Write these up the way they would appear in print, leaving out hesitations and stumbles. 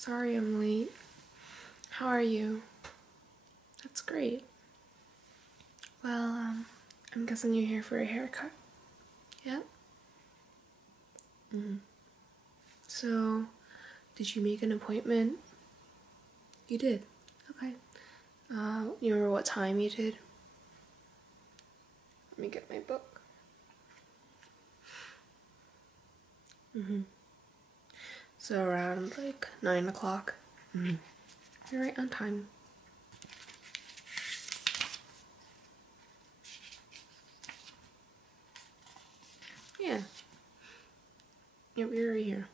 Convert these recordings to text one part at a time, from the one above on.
Sorry I'm late. How are you? That's great. Well, I'm guessing you're here for a haircut. Yep. So, did you make an appointment? You did? Okay. You remember what time you did? Let me get my book. So around like 9 o'clock. You're right on time. Yeah. Yeah, we were here.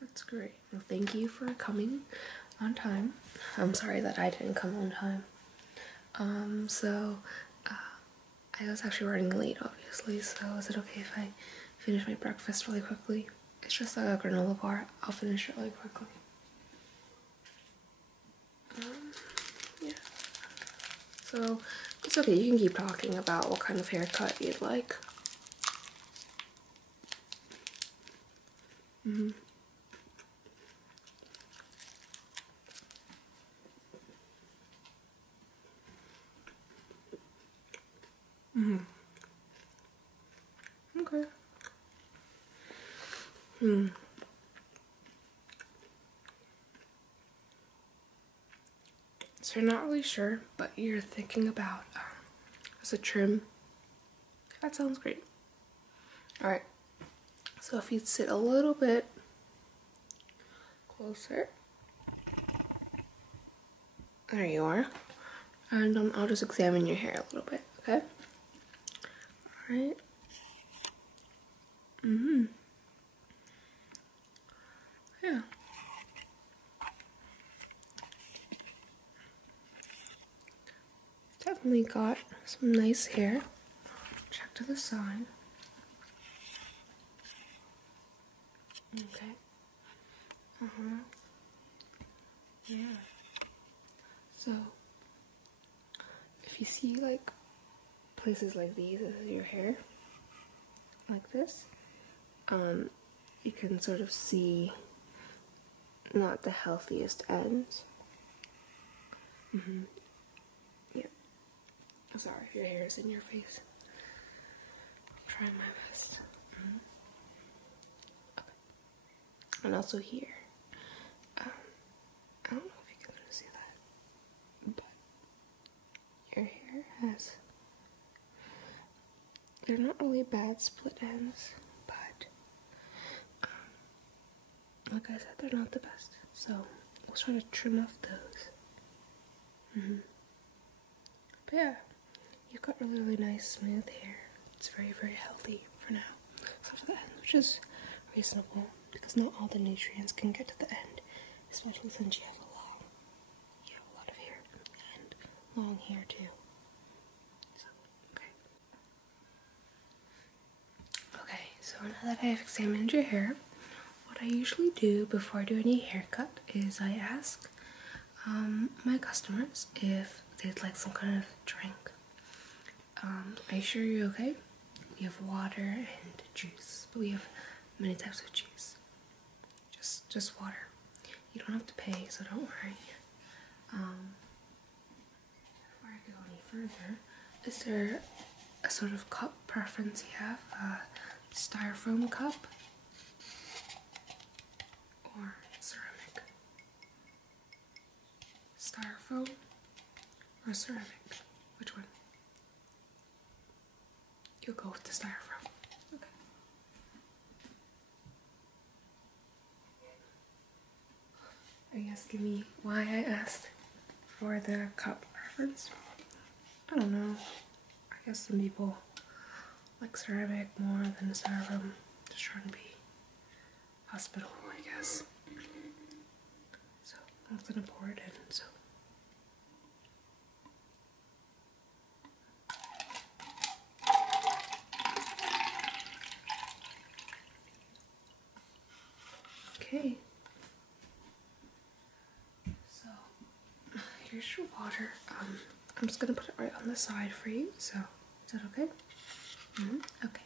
That's great. Well, thank you for coming on time. I'm sorry that I didn't come on time. I was actually running late, obviously, so is it okay if I finish my breakfast really quickly? It's just like a granola bar. I'll finish it really quickly. Yeah. So, it's okay, you can keep talking about what kind of haircut you'd like. Okay. So you're not really sure, but you're thinking about as a trim. That sounds great. Alright. So if you'd sit a little bit closer. There you are. And I'll just examine your hair a little bit, okay? Alright. Yeah. Definitely got some nice hair. Check to the side. Okay. Yeah. So, if you see like places like these as your hair, like this, you can sort of see not the healthiest ends. Yeah. Sorry if your hair is in your face. I'm trying my best. Okay. And also here. I don't know if you can really see that, but your hair has, they're not really bad split ends, but like I said, they're not the best, so we'll try to trim off those. But yeah, you've got really, really nice smooth hair. It's very, very healthy for now, except for the end, which is reasonable because not all the nutrients can get to the end, especially since you have a lot of hair and long hair too. So, okay, so now that I have examined your hair, what I usually do before I do any haircut is I ask my customers if they'd like some kind of drink. Are you sure you're okay? We have water and juice, but we have many types of juice. Just water. You don't have to pay, so don't worry. Before I go any further, is there a sort of cup preference you have? A styrofoam cup? Or ceramic? Styrofoam or ceramic? Which one? You'll go with the styrofoam. Okay. Are you asking me why I asked for the cup preference? I don't know. I guess some people like ceramic more than styrofoam. Just trying to be hospitable, I guess. So I'm gonna pour it in. So. Okay. So here's your water. I'm just gonna put it right on the side for you. So is that okay? Okay.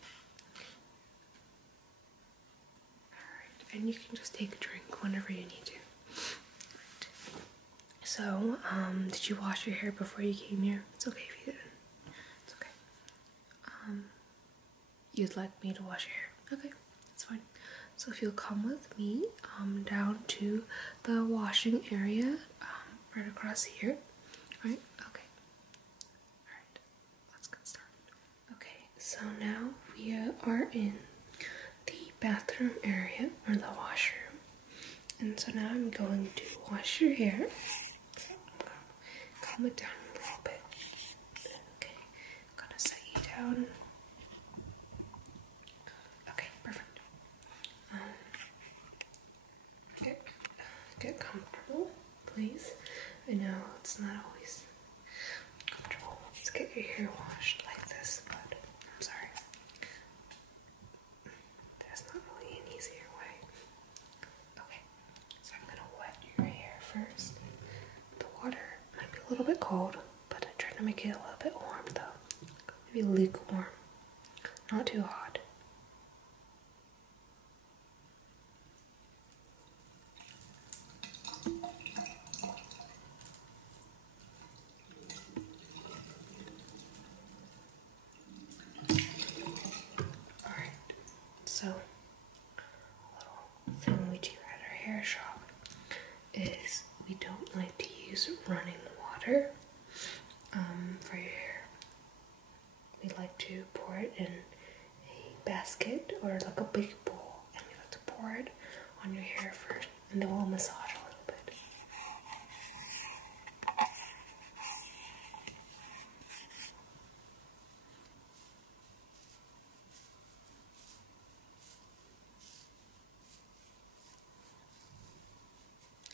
Alright, and you can just take a drink whenever you need to. Right. So, did you wash your hair before you came here? It's okay if you didn't. It's okay. You'd like me to wash your hair? Okay, that's fine. So if you'll come with me down to the washing area, right across here, right? Okay. Alright, let's get started. Okay, so now we are in the bathroom area, or the washroom. And so now I'm going to wash your hair. So I'm going to calm it down a little bit. Okay, I'm going to set you down. Okay, perfect. Get comfortable, please. I know it's not always comfortable to get your hair washed like this, but I'm sorry. There's not really an easier way. Okay, so I'm gonna wet your hair first. The water might be a little bit cold, but I try to make it a little bit warm though. Maybe lukewarm, not too hot. So, a little thing we do at our hair shop is we don't like to use running water for your hair. We like to pour it in a basket or like a big bowl, and we like to pour it on your hair first, and then we'll massage a little bit.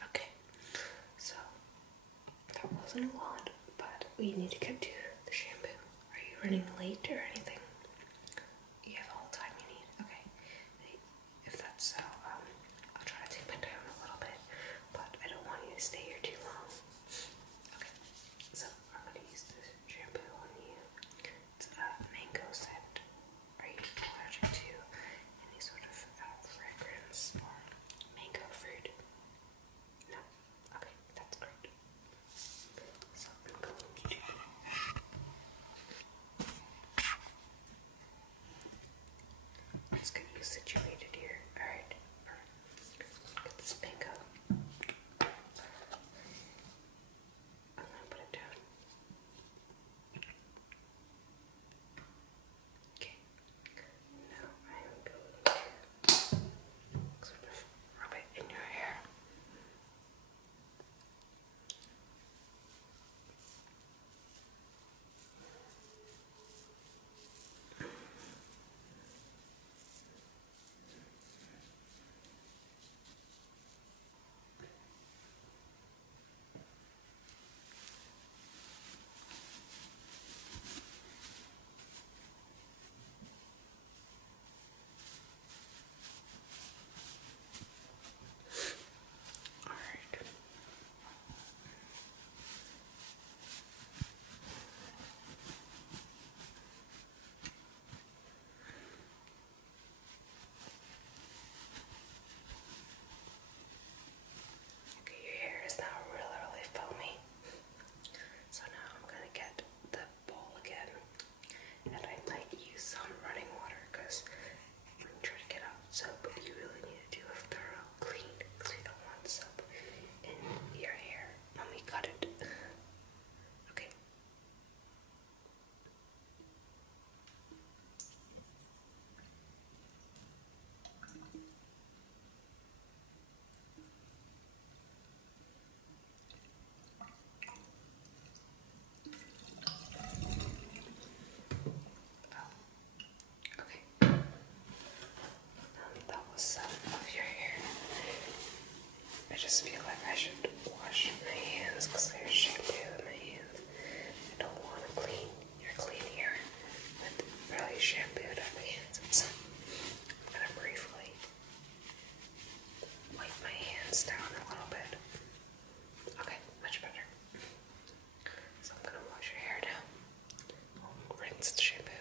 Okay, so that wasn't a lot, but we need to get to the shampoo. Are you running late or anything? You have all the time you need. Okay, if that's so, I'll try to take my time a little bit, but I don't want you to stay here too long. Okay, so I'm going to use this shampoo on you. It's a mango scent. Are you allergic to any sort of fragrance or mango fruit? No? Okay, that's great. So I'm going to let's get you situated here. Alright, get this mango. I'm gonna put it down. Okay, now I'm going to sort of rub it in your hair. Alright. Okay, your hair is now really foamy. So now I'm gonna get the bowl again, and I might use some running water because when you try to get out soap, you really need to do a thorough clean because we don't want soap in your hair when we cut it. Okay. Okay. That was some of your hair. I just feel like I should wash my hands because there's shampoo in my hands. I don't want to clean your clean hair with really shampooed up hands. So I'm gonna briefly wipe my hands down a little bit. Okay, much better. So I'm gonna wash your hair now. I'll rinse the shampoo.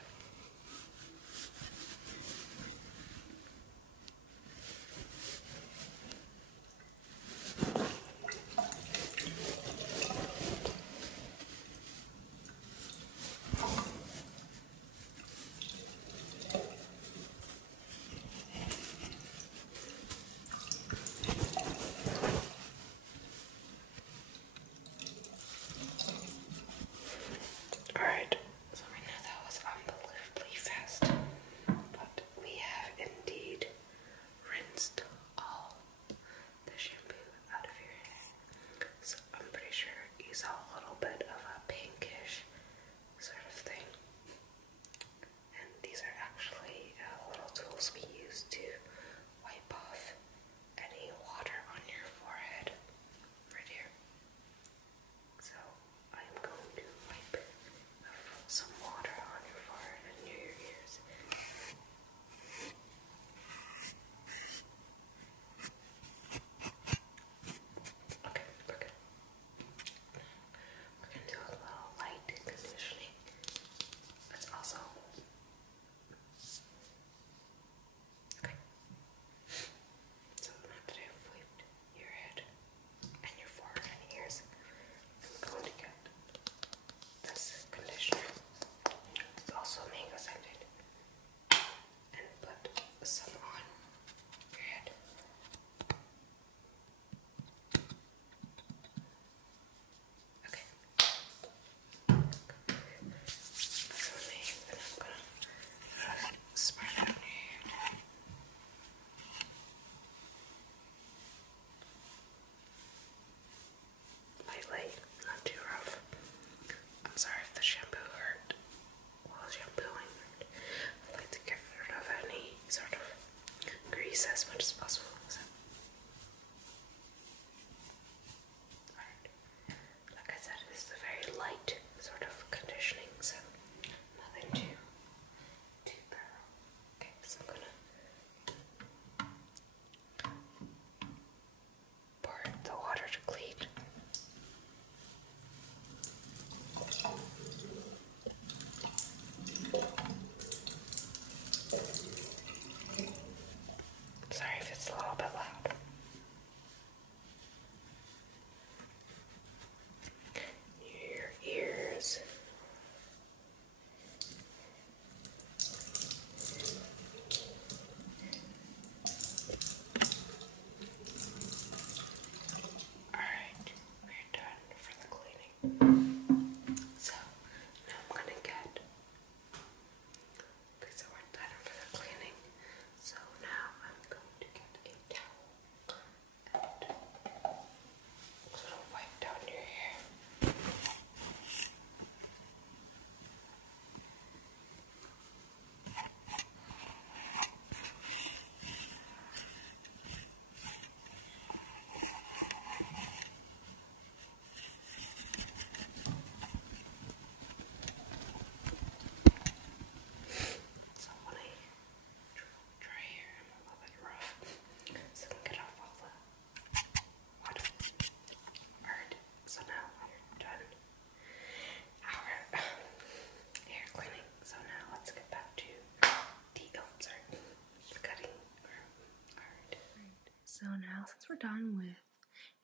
now since we're done with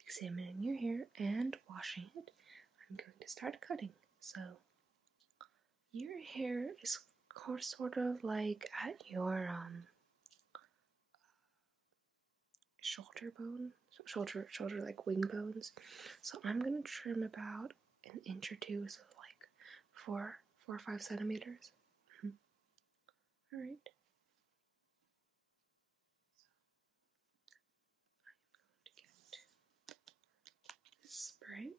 examining your hair and washing it, I'm going to start cutting. So your hair is sort of like at your shoulder bone, shoulder like wing bones. So I'm gonna trim about an inch or two, so like 4 or 5 centimeters. All right. Spray.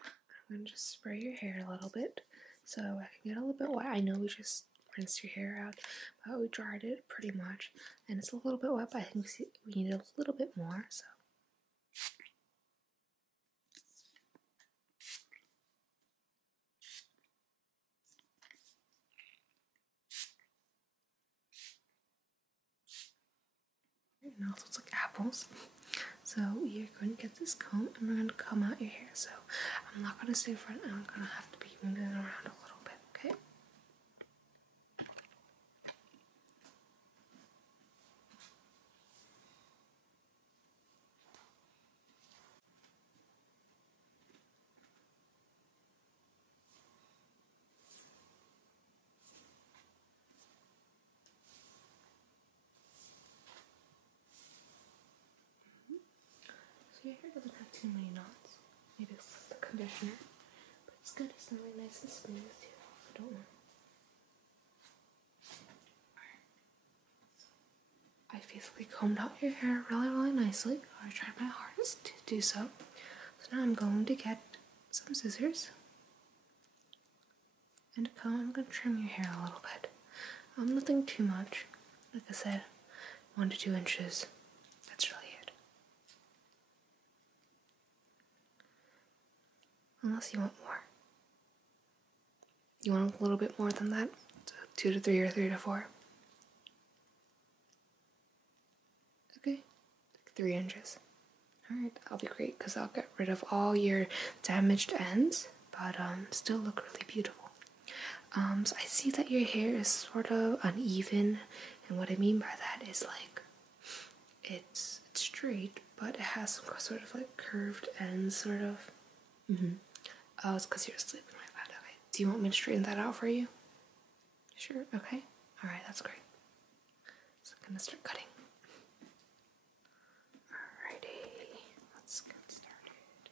I'm going to just spray your hair a little bit so I can get a little bit wet. I know we just rinsed your hair out, but we dried it pretty much, and it's a little bit wet, but I think we need a little bit more, so. Now it looks like apples. So you're going to get this comb and we're going to comb out your hair. So I'm not going to stay front, I'm going to have to be moving around a little bit, okay? So your hair doesn't have too many knots. Maybe it's the conditioner, but it's good. It's really nice and smooth too, so don't worry. I basically combed out your hair really nicely. I tried my hardest to do so. So now I'm going to get some scissors and a comb. I'm going to trim your hair a little bit. Nothing too much. Like I said, 1 to 2 inches. That's really it. Unless you want more. You want a little bit more than that? So 2 to 3 or 3 to 4. Okay, like 3 inches. Alright, that'll be great because I'll get rid of all your damaged ends, but still look really beautiful. So I see that your hair is sort of uneven, and what I mean by that is like it's straight, but it has some sort of like curved ends, sort of. Oh, it's because you're asleep. My bad. Okay. Do you want me to straighten that out for you? Sure. Okay. All right. That's great. So I'm gonna start cutting. Alrighty. Let's get started.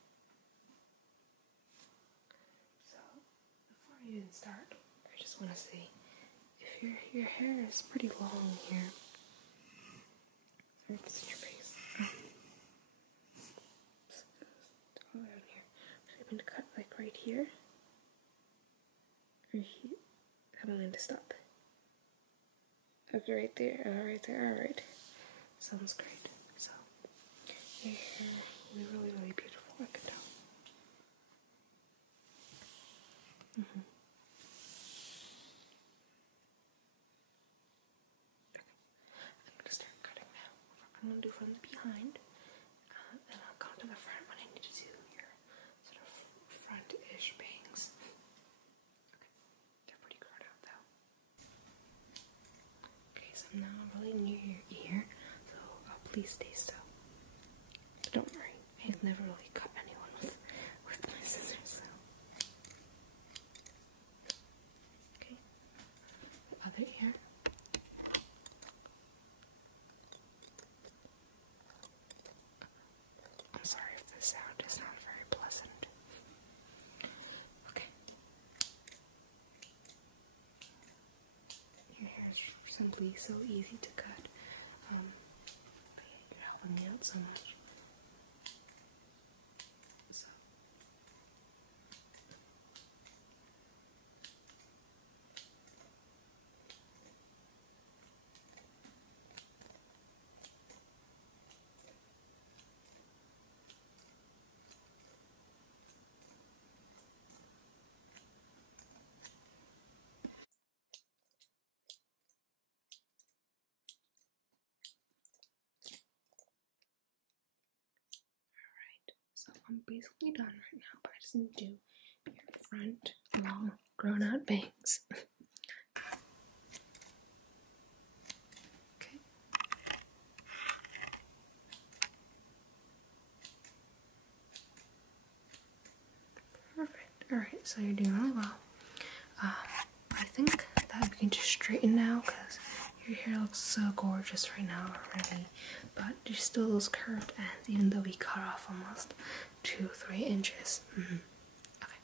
So before I even start, I just want to see if your hair is pretty long here. Sorry if it's in your face. All around here. I'm going to cut like right here. Or here. I'm going to stop. Okay, right there. Right there. Alright. Sounds great. So, your hair is really beautiful. I can tell. Okay. I'm going to start cutting now. I'm going to do from the behind. And I'll come to the front when I need to do your sort of front-ish bangs. Okay, they're pretty grown out though. Okay, so now I'm really near your ear, so please stay still. So don't worry, I've never really cut anyone with my scissors. So. Okay, other ear. I'm sorry if the sound is not very pleasant. Okay. Your hair is simply so easy to cut. You're helping me out so much. So. So I'm basically done right now, but I just need to do your front long grown out bangs. Okay. Alright, so you're doing really well. I think that we can just straighten now because your hair looks so gorgeous right now already. But there's still those curved ends, even though we cut off almost 2-3 inches. Okay.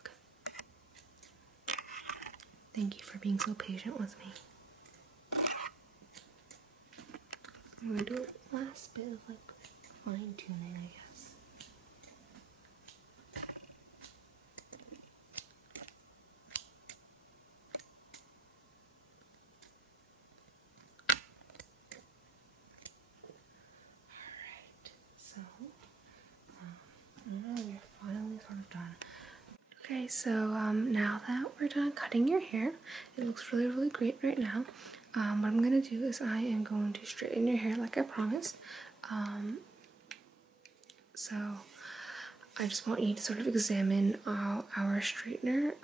Okay. Thank you for being so patient with me. I'm gonna do a last bit of like fine tuning, I guess. Alright, so now we're finally sort of done. Okay, so now that we're done cutting your hair, it looks really, really great right now. What I'm gonna do is I am going to straighten your hair like I promised. So I just want you to sort of examine our straightener.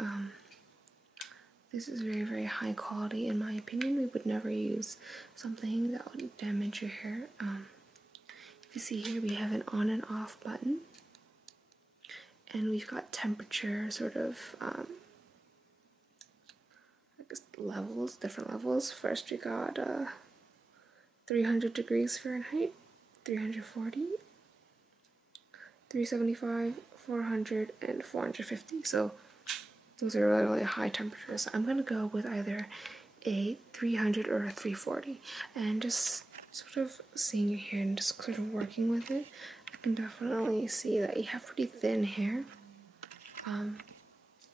This is very, very high quality in my opinion. We would never use something that would damage your hair. If you see here, we have an on and off button. And we've got temperature sort of levels, different levels. First we got 300 degrees Fahrenheit, 340, 375, 400, and 450. So those are really, really high temperatures. I'm gonna go with either a 300 or a 340, and just sort of seeing your hair and just sort of working with it, I can definitely see that you have pretty thin hair.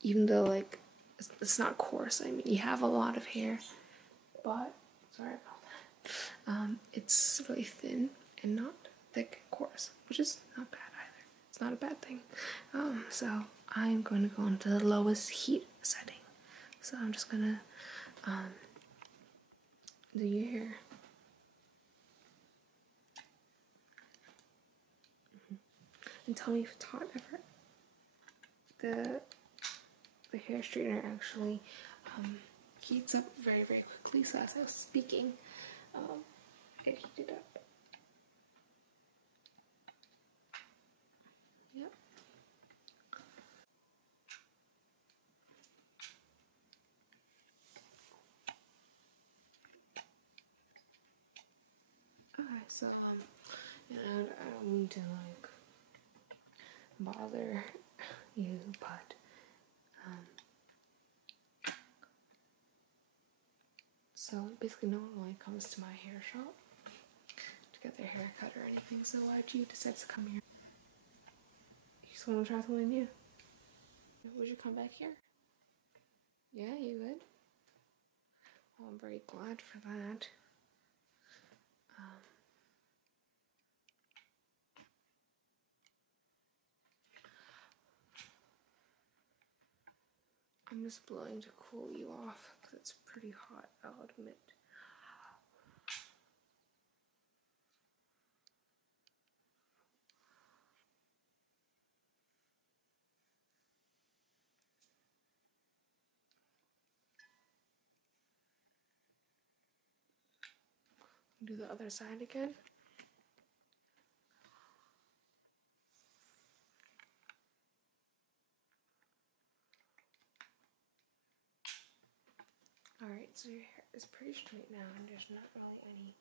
Even though like it's not coarse. I mean, you have a lot of hair, but sorry about that. It's really thin and not thick and coarse, which is not bad either. It's not a bad thing. So I'm going to go into the lowest heat setting. So I'm just gonna do your hair. And tell me if it's hot ever. The hair straightener actually heats up very, very quickly. So as I was speaking, it heated up. Yep. Okay, so you know, I don't mean to like bother you, but so basically no one really comes to my hair shop to get their hair cut or anything. So why'd you decide to come here? You just want to try something new? Would you come back here? Yeah, you would. Well, I'm very glad for that. I'm just blowing to cool you off because it's pretty hot, I'll admit. Do the other side again. Alright, so your hair is pretty straight now and there's not really any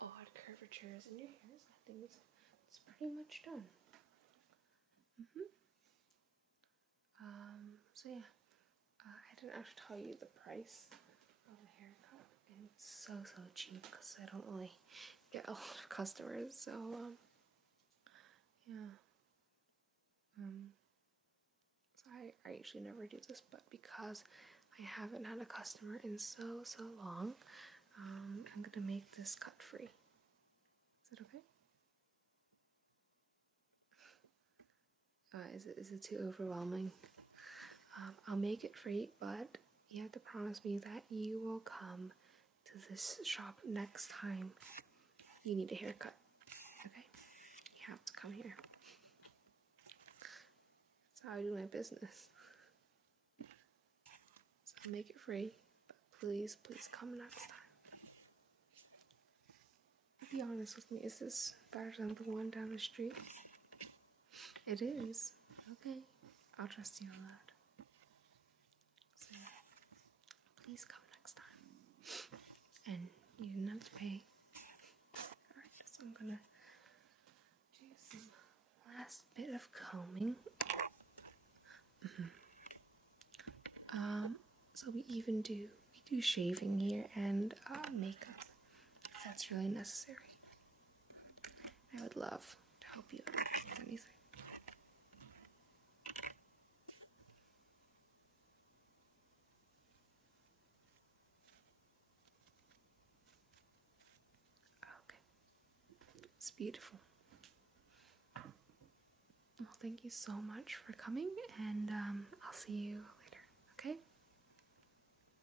odd curvatures in your hair, so I think it's pretty much done. So yeah, I didn't actually tell you the price of a haircut, and it's so cheap because I don't really get a lot of customers, so yeah. So I usually never do this, but because I haven't had a customer in so long, I'm gonna make this cut free. Is it okay? Is it too overwhelming? I'll make it free, but you have to promise me that you will come to this shop next time you need a haircut. Okay? You have to come here. That's how I do my business. So I'll make it free, but please come next time. Be honest with me, is this better than the one down the street? It is. Okay. I'll trust you on that. So, please come next time. And you didn't have to pay. Alright, so I'm gonna do some last bit of combing. So we do shaving here and makeup if that's really necessary. I would love to help you out with anything. Okay, it's beautiful. Well, thank you so much for coming, and I'll see you later, okay?